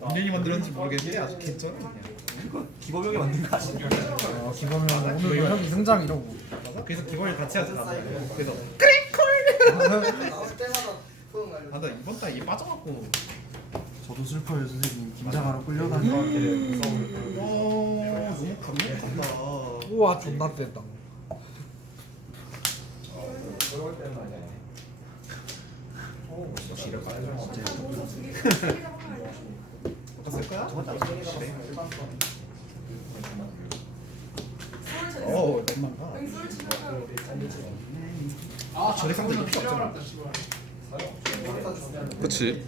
언제 만들었는지 모르겠는데 아주. 이거 기범형이 만든 거 아니야? 어, 기범이 형 오늘 형이 등장 이러고. 그래서 기본을 같이 않았어. 그래서 아, 나 이번 달에 얘 빠져갖고. 저도 슬퍼요 선생님. 김장하러 끌려다니고. 와, 너무 감동받다. 우와 존나 뺐다. 바 꿨을 거야? 어, 넷만가. 아, 저래 상대 필요 없잖아. 그치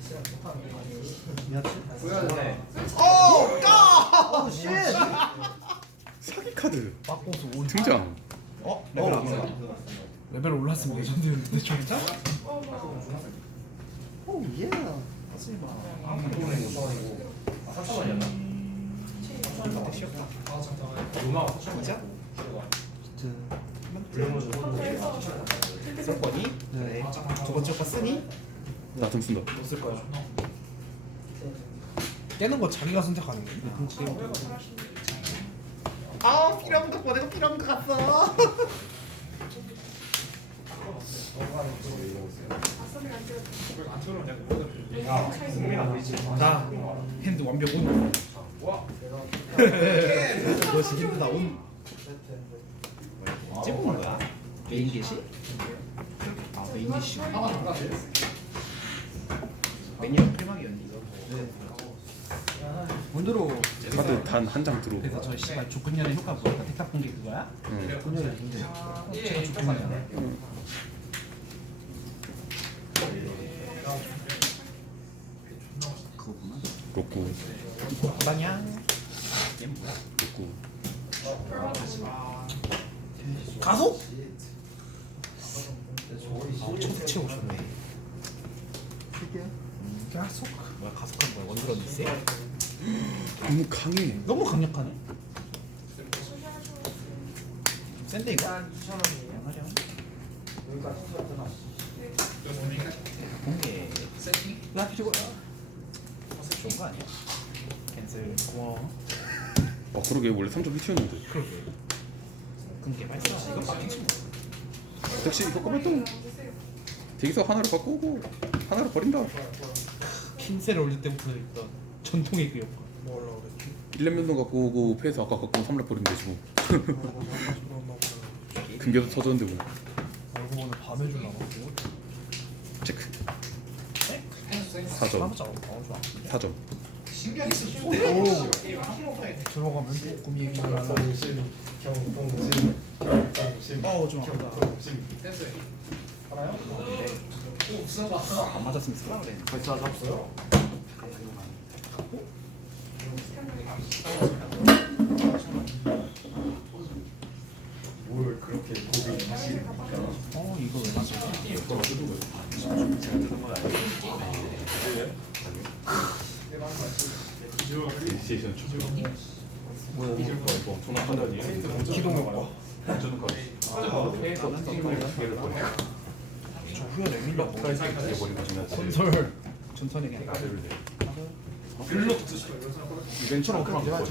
어, 까! 사기 카드 온. 등장 어, 레벨 안 올라. 레벨 올랐으면 레전드였는데 진짜? 오, 예. 하지 마. 진짜? 쓸 거니? 네. 두 번째 거 쓰니? 나 좀 쓴다 못 쓸 거야. 깨는 거 자기가 선택하는 거야. 아, 필요한 거 보내고 필요한 거 갔어. 나 핸드 완벽 온. 핸드 나 온. 찍은 거야? 메인 게시? 아 메인 게시. 메뉴 필막이었니 이거? 오늘로 카드 단 한 장 들어 그래서 저 씨발 조건년의 효과 뭐야? 택탁 본게 그거야? 응. 조건년이 힘들. 제가 조건년. 그거구나. 로꾸 바다냐? 로꾸 가속? 아, 초대 채우고 싶네. 가속? 뭐야 가속한 거야? 원드런 미세? 너무 강해 너무 강력하네. 센데 이거? 공개 나 필요가 좋은 거 아니야? 캔슬 고마워. 아 그러게 원래 3점 히트였는데 그러게. 공개 발사 이거 막히지 뭐. 택시 이거 꺼면 또 대기서 하나로 바꾸고 하나로 버린다 킨셀을 올릴 때부터 있던 전통의 그 효과. 뭐라 그랬지? 1렙면도 갖고 오고 패에서 아까 갖고 온 3렙 버리면 되지 뭐 금괴도 터졌는데 뭐 알고 보면 밤에 줄라나? 체크 네? 4점 하자. 어 좋아. 4점 오. 들어가면 꿈 얘기만 하나. 어좀 아프다. 안 맞았으면. 벌써 잡았어요? 뭘 그렇게 고기 다시 어 이거 왜 맞아? 인시에 이션 초점 기동 효과. 패에서 쌍둥이 두 개를 버려 저 후에 레밀러 버리고 지나치 건설. 천천히 그냥. 카드를 내 이벤트로 그런 거 같아.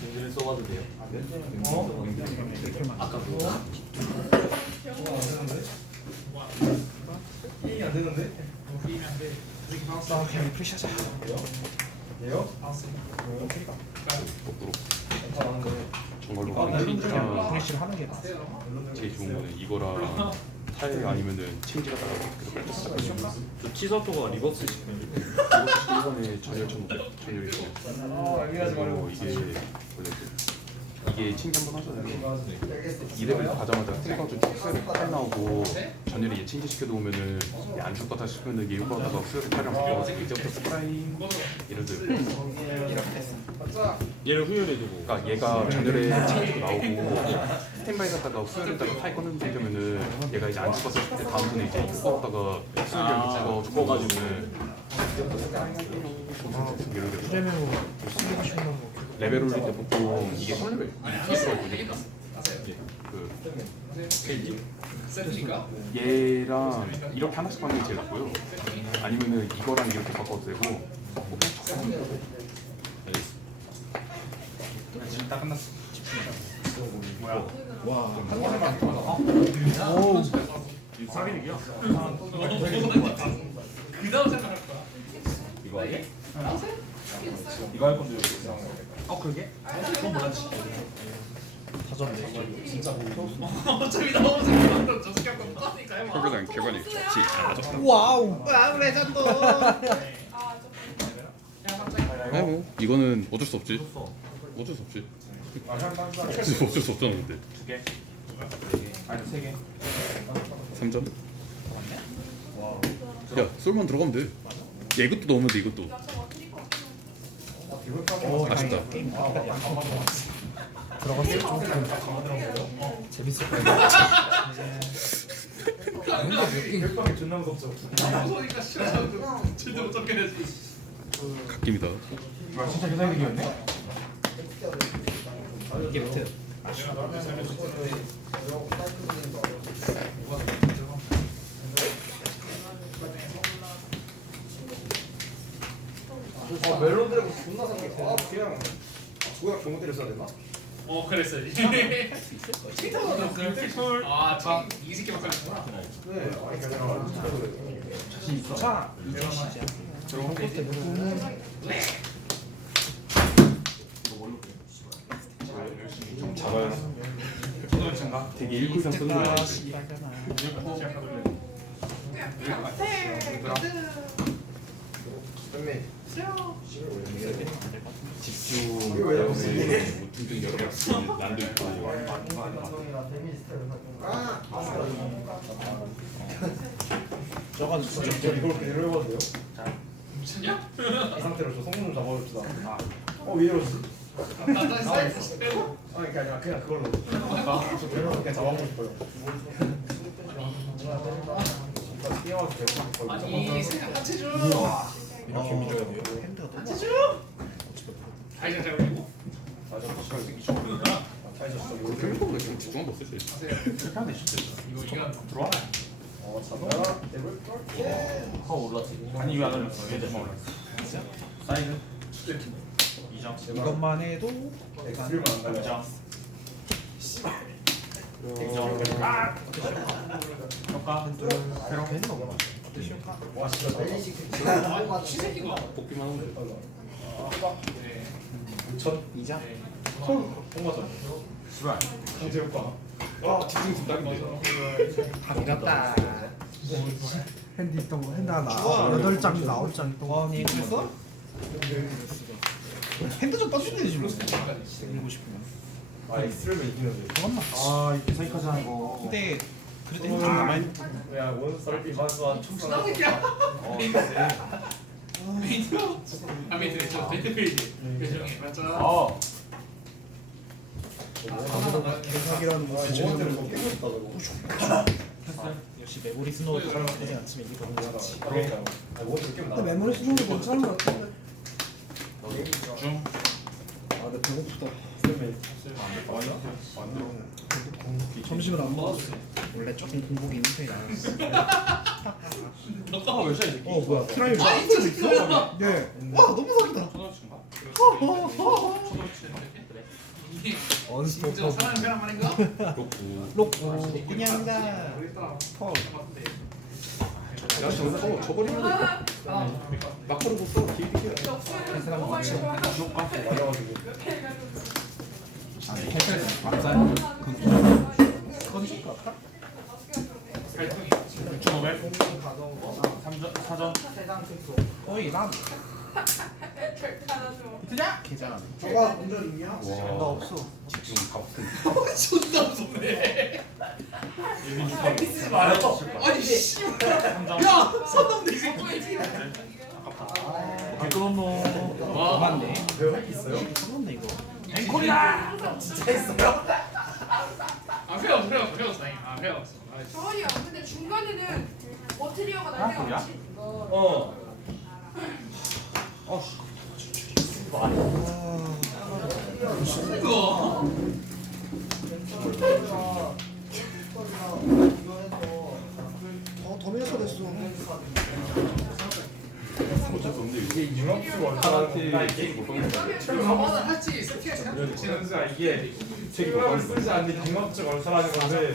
공기를 써봐도 돼요? 아까 그거. 나 그냥 프리시하자. 정말로 가니까 프리시를 하는 게 나아. 제일 좋은 거는 이거랑 타일 아니면은 침지가 따라 그 키사토가? 리버스 시키는 이번에 전열 전 전열이 있어. 그리고 이게 원래 그- 이게 침지 한번 하잖아요. 이레벨 가자마자 스테이가지고 수혈이 팔 나오고 전열이 얘 침지 시켜 놓으면은 얘안 죽겠다 싶으면은 얘 욕하다가 수혈이 팔이랑 바꿔서 이제부터 스프라이 이런 들 얘를 후열해두고. 그러니까 얘가 전열에 침지도 나오고 스탠바이 갔다가 수혈에다가 타이 꺼내면 되면은 얘가 이제 안 죽었을 때 다음 턴에 이제 걷다가 수혈이랑 죽어 죽어가지고. 죽어가지고. 예를 들어 후레메로 쓰기가 쉽는 거. 레벨 올릴 때 보통 이게 3레벨 스스로 보니까 그 얘랑 이렇게 하나씩 하는 게 제일 낫고요. 아니면은 이거랑 이렇게 바꿔도 되고. 뭐 그냥 척 지금 다 끝났어. 사기력이야. 이거 아니야? 이거 할 건데. 어 그러게? 그건 몰랐지. 어차피 나오면 생각도 저 새끼 한번 해봐. 좋지 않아졌다 와우. 와 레전드. 뭐 이거는 어쩔 수 없지 어쩔 수 없지. 어쩔 수 없잖아 근데. 두 개. 아니 세 개. 3점? 야 솔만 들어가면 돼 야 이것도 넣으면 돼 이것도. 아쉽다. 들어갔을 좀 재밌을 거예요. 존나 무섭죠. 소니까 싫어서 절대 못 잡게 되지. 갓김이다. 뭐야 진짜 계산기였네? 밑에. 아 멜론 드래곤 존나 상해. 아 그냥 조약 종고 때렸어야 됐나? 어 그랬어. 아참 이 새끼 막 걸렸구나. 네. 아니 그냥 자신 있어. 자 이제 시 작. 잡아야 생각. 되게 쓰는 거야 쌤이 집중? 등등 여러 가지 난도 있고 아 저가 진짜 저 이걸 그대로 해봐도 돼요? 미쳤냐? 이 상태로 저 성공 좀 잡아봅시다. 아어왜 이러지? 아니 그게 아니라 그냥 그걸로. 저 멜론 그냥 잡아보고 싶어요. 나 게임하고 배고파 싶어요. 아니 생각 같이 줘. 이렇게 밀어야 돼요. 핸드가 너무 같이 줘. 아이자 잘 올리고. 아, 저 시간 되기 좋아. 아, 차이저 진짜 이거 결국은 그냥 집중 한번 쓰지 그렇게 하면 되지. 이거 이거 들어와. 어, 잡아. 데블 더 올랐지. 아니 이거 안 올렸어. 얘들만 올랐어. 사이즈. 2점. 이것만 해도 엑스를 안 갈래. 2점. 효과. 배로 했나? 와, 진짜 멜리시 아 시새끼가. 뽑기만 하면 돼 네. 5천? 2장. 통과점. 수발. 경제 효과. 아 집중 집중인데 반갑다. 핸드 있던 거 핸드 하나 여덟 장 아홉 장 있던 거. 아니 그랬어? 핸드 좀 떠주면 되지 뭐. 밀고 싶으면. 아, 엑스를 이기는데. 잠깐만. 아 이렇게 사이까지 하는 거. 근데 그래도 핸드 좀 남아 있는. 야, 원 썰비 만수한 나 새끼야. 어 이제. 메이트. 아 메이트 저 메이트 페이지. 요정이 맞죠? 어. 개사기라는 거. 저번대로 더 깨고 싶다 저거. 역시 메모리 스노우도 하지 않지만 이게 너무. 그러니까요. 아, 깨면 나. 메모리 스노우도 괜찮은 것 같은데. 중. 아, 근데 배고프다. 점심을 안 먹었어. 원래 조금 공복이 있는 편이 나왔어. 효과가 몇 시야 이 새끼? 어 뭐야 프라임 아 진짜 새끼야. 네. 와 너무 사기다. 초등학생가? 이게 언스톱 진짜 사랑의 배란 말인가? 그렇고 로코 그냥이다. 펄. 야 저거 저버리면 마카로도 써 기획이야 사람 많지. 맞아가지고. 아니 헬스에서 막상 그건 좋을 것 같아. 갈통이. 6,500. 3점 4점. 거의 난? 계좌. 저거 운전 있냐? 나 와 없어. 집중 가혹한 존나 무섭네. 쓰지. 아니 씨. 야, 이 새끼. 아 끊었노. 와, 맞네. 왜할 있어요? 참았네 이거. 앵콜이다. 진짜 있어요? 아, 회없어 회없어 회없어 다행히. 아, 회 없어. 아, 저원이야. 근데 중간에는 머트리어가 날 때가 소리야? 많지. 이거. 어. 밀서 됐어 수 없는데 이게 융합수 원사한테 게임 못 하는 거야. 지금 가만히 할지 생각 선수가 이게 책임을 쓰지 않는 융합적 것을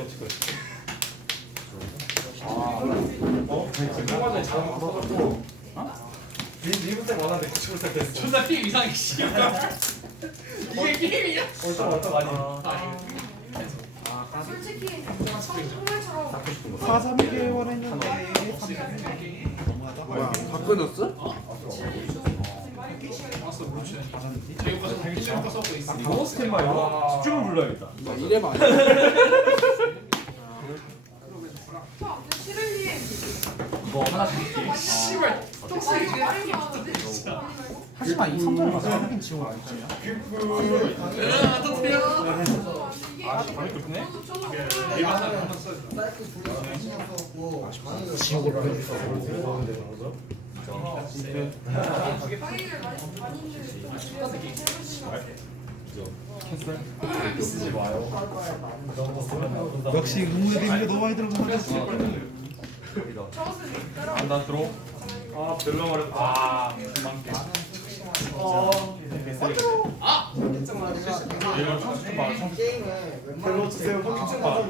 아, 어? 얼마 전에 잘못 써갖고 리부터 받았는데 90% 됐어 존나 게임 이상해 씨발. 이게 게임이야? 왔다 아니 아 솔직히 정말처럼 4-3개월 했는데 뭐야? 바꿔줬어? 왔어 모르지. 제육과서 제육과 써고 있어. 이거 스탠바이로 집중을 불러야겠다 형, 시르님 이거 하나씩 줄게? 하지만 이 3점을 가서 하긴 지워 으아 아 역시 응원의 의미가 너무 많이 저것을 따라 안다 들어. 아 별로 아깨 아. 이거 선수 봐 선수 별로 주세요 흑증 받은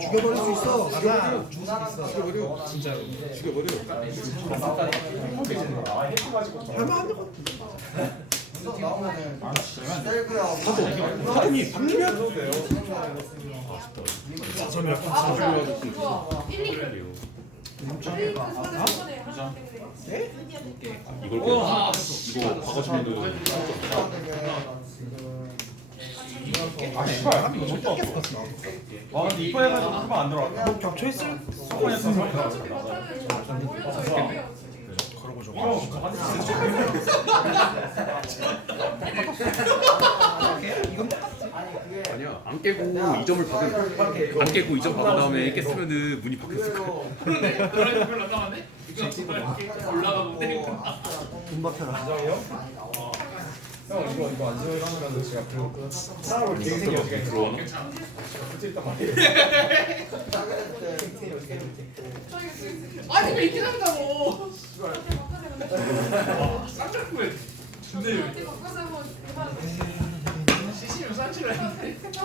죽여버릴 수 있어 가자 죽을 수 있어 죽여버려. 진짜로 죽여버려. 할만한 거 사장님 바뀌면 돼요 그거 1, 2, 그래요. 그 전에 한 번에 하나 때문에 이걸 우와. 이거 박아주면은 아 씨발 이거 못 깼어 와 근데 이거 해가지고 한번 안 들어왔다 겹쳐있을 이건 아니야 깨고 2점을 박은 안 깨고 2점 박은 다음에 깼으면은 문이 바뀌었을 거야. 그러네. 그러네 별로 안. 이거 정말 올라가면 때리고. 돈 박혀라? 형 이거 이거 안 지원하면 제가 그 사람을 계획 여기가 있어. 붙어 있단 말이에요 저희 그 아니 왜 이렇게 한다고? 바꿔내면 쌍꺼풀. 근데. 형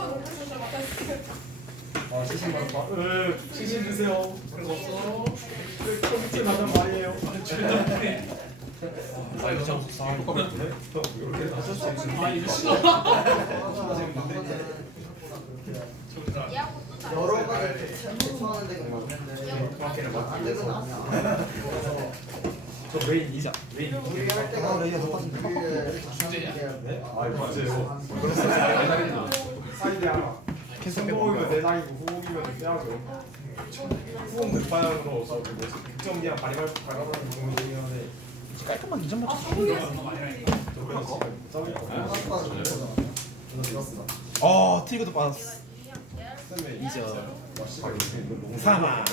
놀라셔서 맡아주세요. 아 시신 받아 으 시신 드세요 그런 거 없어. 컴퓨터 받은 말이에요 아 이거 참. 이렇게 하실 수 있어요 아 이거 싫어. 여러 가지 대처하는 데가 있는데 저 메인 이자 메인 우리 할 때가 우리가 주제냐? 네? 아 이거 맞아요 사이드 하나 성공이면 대상이고 후공이면 빼야죠 후공 넷방으로 저 뭐지 득점 그냥 발휘할 발휘하는 공이면은 깔끔한 2점 맞춰 어 트리거도 빠졌어. 2점 사마